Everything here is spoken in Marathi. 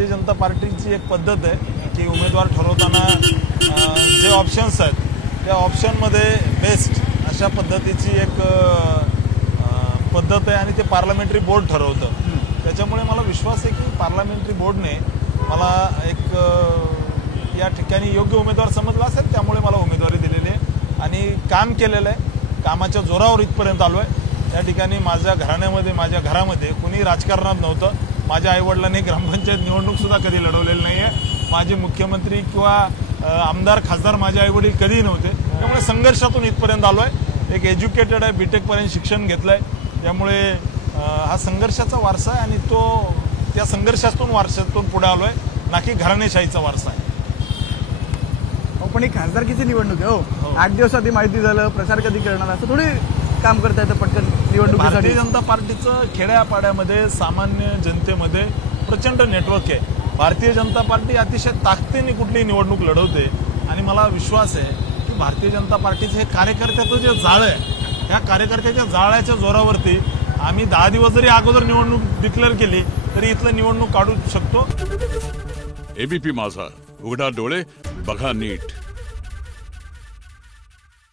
भारतीय जनता पार्टीची एक पद्धत आहे की उमेदवार ठरवताना जे ऑप्शन्स आहेत त्या ऑप्शनमध्ये बेस्ट अशा पद्धतीची एक पद्धत आहे आणि ते पार्लमेंटरी बोर्ड ठरवतं। त्याच्यामुळे मला विश्वास आहे की पार्लमेंटरी बोर्डने मला एक या ठिकाणी योग्य उमेदवार समजला असेल, त्यामुळे मला उमेदवारी दिलेली आहे आणि काम केलेलं आहे। कामाच्या जोरावर इथपर्यंत आलो आहे। या ठिकाणी माझ्या घराण्यामध्ये माझ्या घरामध्ये कुणी राजकारणात नव्हतं। माझ्या आईवडिलांनी ग्रामपंचायत निवडणूकसुद्धा कधी लढवलेली नाही आहे। माझे मुख्यमंत्री किंवा आमदार खासदार माझे आईवडील कधीही नव्हते। त्यामुळे संघर्षातून इथपर्यंत आलो आहे। एक एज्युकेटेड आहे, बीटेकपर्यंत शिक्षण घेतलं आहे। त्यामुळे हा संघर्षाचा वारसा आहे आणि तो त्या वारशातून पुढे आलो आहे, ना की घराणेशाहीचा वारसा आहे। पण एक खासदारकीची निवडणूक आहे हो। 8 दिवस आधी माहिती झालं, प्रचार कधी करणार असं थोडी काम करता येतं पटकन निवडणुकीसाठी। भारतीय जनता पार्टीचं खेड्यापाड्यामध्ये सामान्य जनतेमध्ये प्रचंड नेटवर्क आहे। भारतीय जनता पार्टी अतिशय ताकदीने कुठली निवडणूक लढवते आणि मला विश्वास आहे की भारतीय जनता पार्टीचं हे कार्यकर्त्याचं जे जाळं आहे, त्या कार्यकर्त्याच्या जाळ्याच्या जोरावरती आम्ही 10 दिवस जरी अगोदर निवडणूक डिक्लेअर केली तरी इथलं निवडणूक काढू शकतो। एबीपी माझा, उघडा डोळे बघा नीट।